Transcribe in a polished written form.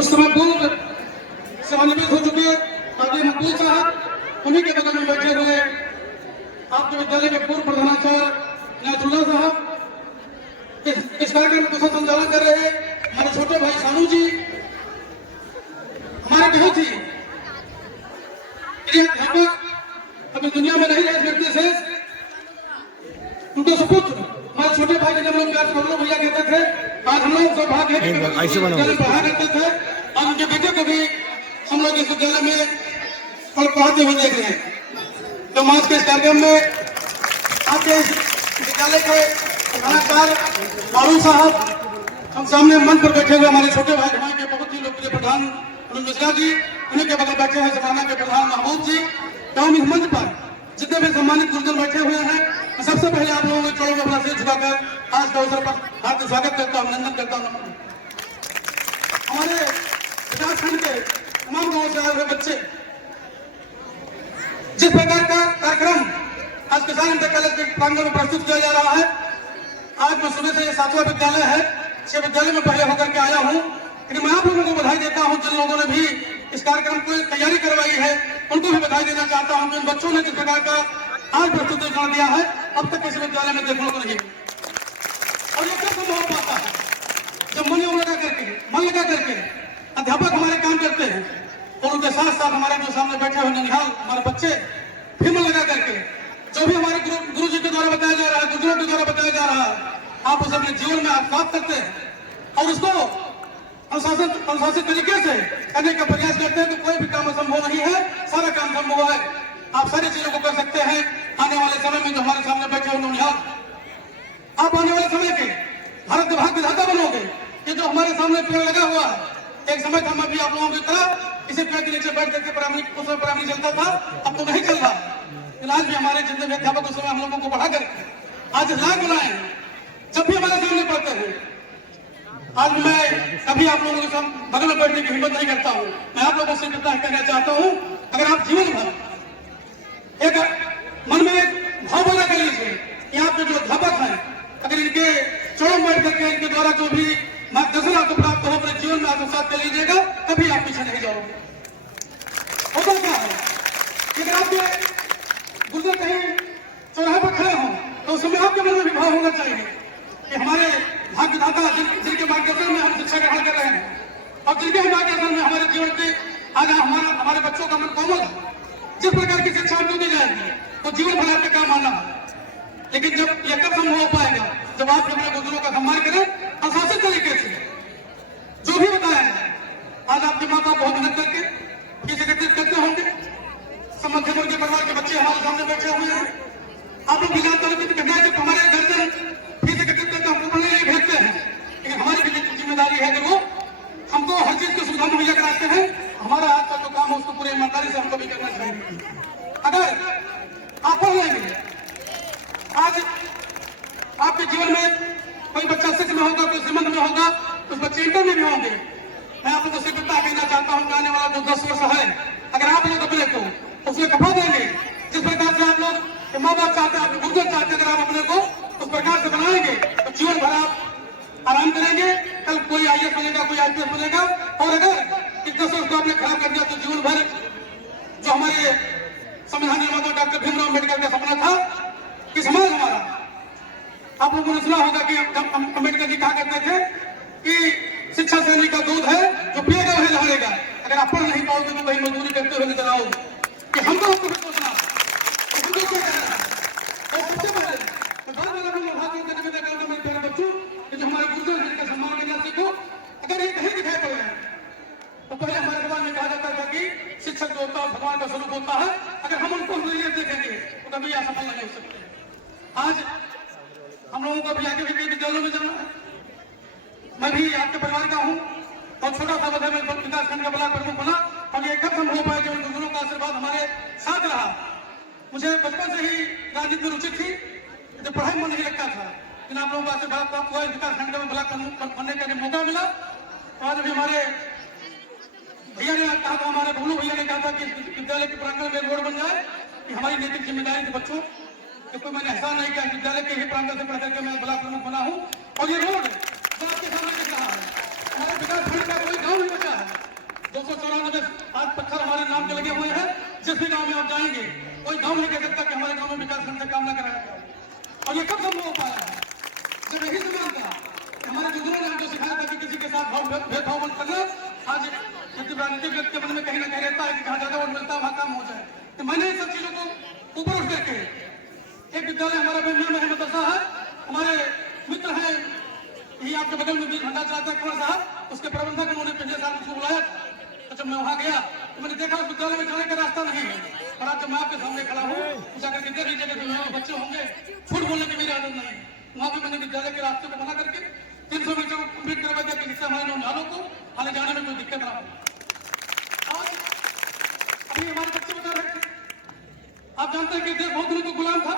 उस समय पूर्व सेवानिवृत्त हो चुके आगे मकबूल साहब, उन्हीं के बगल में बैठे हुए आपके विद्यालय के पूर्व प्रधानाचार्य नायतुल्लाह साहब, इस कार्यक्रम को संचालन कर रहे हमारे छोटे भाई सानू जी, हमारे बहुत ही प्रिय अध्यापक अभी दुनिया में नहीं रहे व्यक्ति से, उनको सुपुत्र हमारे छोटे भाई के जब लोग प्यार से भैया कहते थे, आज हम लोग सौभाग्य है विद्यालय पढ़ा करते थे और उनके बेटे को भी हम लोग इस विद्यालय में पढ़ाते हुए देख रहे हैं। तो आज के इस कार्यक्रम में आपके विद्यालय के प्रधानाचार्य मारू साहब, हम सामने मंच पर बैठे हुए हमारे छोटे भाई हमारे के बहुत ही लोकप्रिय प्रधान अरुण मिश्रा जी, उन्हीं के बगल बैठे हुए जमाना के प्रधान महमूद जी, एवं इस मंच पर जितने भी सम्मानित गुरुजन बैठे हुए हैं, सबसे पहले आप लोगों के चरणों में अपना सिर झुकाकर आज के अवसर पर हार्दिक स्वागत करता हूं, अभिनंदन करता हूं। हमारे विकासखंड के तमाम गांवों से आए हुए बच्चे जिस प्रकार का कार्यक्रम आज किसान इंटर कॉलेज के प्रांगण में प्रस्तुत किया जा रहा है, आज मैं सुबह से ये 7वां विद्यालय है, 6 विद्यालय में पहले होकर के आया हूं, लेकिन मैं आप लोगों को बधाई देता हूं जिन लोगों ने भी इस कार्यक्रम को तैयारी करवाई है, उनको भी बधाई देना चाहता हूं कि उन बच्चों ने जिस प्रकार का आज प्रस्तुतिकरण दिया है, अब तक इस विद्यालय में देखने को नहीं। और ये सब संभव हो पाता है जब मन लगा करके अध्यापक हमारे काम करते हैं और उनके साथ साथ हमारे जो सामने बैठे हुए ननिहाल हमारे बच्चे भी मन लगा करके जो भी हमारे गुरु जी के द्वारा बताया जा रहा है, गुरुजनों के द्वारा बताया जा रहा है, आप उसे अपने जीवन में आत्मसात करते हैं और उसको अनुशासित तरीके से करने का प्रयास करते हैं। तो कोई भी काम असंभव नहीं है, सारा काम संभव है, आप सारी चीजों को कर सकते हैं। आने वाले समय में जो हमारे सामने बैठे हुए ननिहाल, आप आने वाले समय के भारत के भाग्य विधाता बनोगे। ये जो हमारे सामने पेड़ लगा हुआ है, एक समय था मैं भी आप लोगों की तरह इसी पेड़ के नीचे बैठ करके प्राइमरी चलता था, अब तो नहीं चल रहा, लेकिन आज भी हमारे जितने भी अध्यापक उस समय हम लोगों को बढ़ा करके आज इस लायक बनाए हैं, जब भी हमारे सामने पढ़ते हैं। आज मैं कभी आप लोगों के बगल में बैठने की हिम्मत नहीं करता हूँ। मैं आप लोगों से इतना कहना चाहता हूँ, अगर आप जीवन भर एक मन में एक भाव पैदा कर लीजिए कि आपके जो अध्यापक हैं, अगर इनके चरणों में बैठ करके इनके द्वारा जो भी मार्गदर्शन आपको प्राप्त हो, अपने जीवन में आत्मसात कर लीजिएगा, कभी आप पीछे नहीं जाओगे। होता क्या है कि अगर आपके गुरुजन कहीं चौराहे पर खड़े हों तो उस समय आपके मन में भी भाव होना चाहिए कि हमारे भाग्य विधाता जिनके मार्गदर्शन में हम शिक्षा ग्रहण कर रहे हैं और जिनके मार्गदर्शन में हमारे जीवन के आज हमारे बच्चों का मन कोमल है, जिस प्रकार की शिक्षा हमको दी जाएगी तो जीवन भर आपके काम आना है। लेकिन जब यह कब संभव हो पाएगा, जब आप अपने गुरुजनों का सम्मान करें अनुशासित तरीके से, जो भी बताया है। आज आपके माँ बाप बहुत मेहनत करके फीस एकत्रित करते होंगे, सब मध्यम वर्ग के परिवार के बच्चे हमारे सामने बैठे हुए हैं, आप लोग भी जानते हैं कि हमारे घर से फीस एकत्रित करके हमको पढ़ने नहीं भेजते हैं, लेकिन हमारी भी जिम्मेदारी है कि वो हमको हर चीज की सुविधा मुहैया कराते हैं। हमारा आज का जो काम है उसको पूरी ईमानदारी से हमको भी करना चाहिए। अगर आप पढ़ लेंगे, आज आपके जीवन में कोई बच्चा 6 में होगा, कोई 7 में होगा, कुछ बच्चे इंटर में भी होंगे। मैं आप लोगों से कितना कहना चाहता हूँ कि आने वाला जो 10 वर्ष है, अगर आप लोग अपने को उसमें कपड़ा देंगे, जिस प्रकार से आप लोग माँ बाप चाहते हैं, आपके गुरुजन चाहते हैं, अगर आप अपने को उस प्रकार से बनाएंगे तो जीवन भर आप आराम करेंगे। कल कोई IAS बनेगा, कोई IPS बनेगा, और अगर इस 10 वर्ष को आपने खराब कर दिया तो जीवन भर जो हमारे संविधान निर्माता डॉक्टर भीमराव अम्बेडकर का सपना था कि समाज हमारा, आप लोगों ने सुना होगा कि अम्बेडकर जी कहा करते थे कि शिक्षा सैनी का दूध है, जो पिएगा वही लहरेगा। अगर आप पढ़ नहीं पाओगे तो कहीं मजदूरी करते हुए नजर आओगे कि हमको आपको भी सोचना, हमको क्या करना है। और सबसे पहले मेरे प्यारे बच्चों, जो हमारे गुरुजन जिनका सम्मान करना सीखो। अगर ये कहीं दिखाई पड़ जाए तो पहले हमारे समाज में कहा जाता था कि शिक्षक जो होता है भगवान का स्वरूप होता है, अगर हम उनको नजरिए देखेंगे तो कभी असफल नहीं हो सकते। आज हम लोगों को भी आगे भी विद्यालयों में जाना है। मैं भी आपके परिवार का हूँ और छोटा सा बधा में विकासखंड का ब्लॉक प्रमुख बना, और ये कब संभव हो पाया जब गुरुजनों का आशीर्वाद हमारे साथ रहा। मुझे बचपन से ही राजनीति में रुचि थी, जब पढ़ाई में मन नहीं लगता था, लेकिन आप लोगों का आशीर्वाद प्राप्त हुआ, विकासखंड में ब्लॉक प्रमुख बनने का मौका मिला। आज भी हमारे भैया ने कहा था, हमारे भूलू भैया ने कहा था कि विद्यालय के प्रांगण में रोड बन जाए, कि हमारी नैतिक जिम्मेदारी थी बच्चों, क्योंकि मैंने एहसान नहीं किया। विद्यालय के ही प्रांगण से पढ़ करके मैं ब्लॉक प्रमुख बना हूँ, और ये रोड जो आपके सामने दिख रहा है, हमारे विकासखंड का कोई गाँव नहीं बचा है। 1994 आज पत्थर हमारे नाम के लगे हुए हैं। जिस भी गांव में आप जाएंगे, कोई गांव नहीं कह सकता कि हमारे गांव में विकास खंड से काम न कराया गया। और ये कब संभव हो पाया है? जब यही समय था हमारे बुजुर्गों ने हमको सिखाया था कि किसी के साथ भेदभाव मत करना। आज राजनीतिक व्यक्ति के मन में कहीं ना कहीं रहता है कि कहाँ ज्यादा वोट मिलता है वहां काम हो जाए। तो मैंने इन सब चीजों को ऊपर उठ करके एक विद्यालय हमारा बेमिया में मदरसा है, हमारे मित्र हैं यही आपके बगल में बीज भंडार चलाता है कंवर साहब, उसके प्रबंधक उन्होंने पिछले साल मुझको बुलाया। तो जब मैं वहां गया तो मैंने देखा उस विद्यालय में जाने का रास्ता नहीं है। और आज जब मैं आपके सामने खड़ा हूँ जाकर के देख लीजिए कि दुनिया में बच्चे होंगे, फुट बोलने की मेरी आदत नहीं। वहां पर मैंने विद्यालय के रास्ते को बना करके 300 मीटर कंप्लीट करवा दिया जिससे हमारे नौजवानों को आने जाने में कोई दिक्कत ना हो। और अभी हमारे बच्चे बता रहे थे, आप जानते हैं कि देश बहुत दिनों को गुलाम था।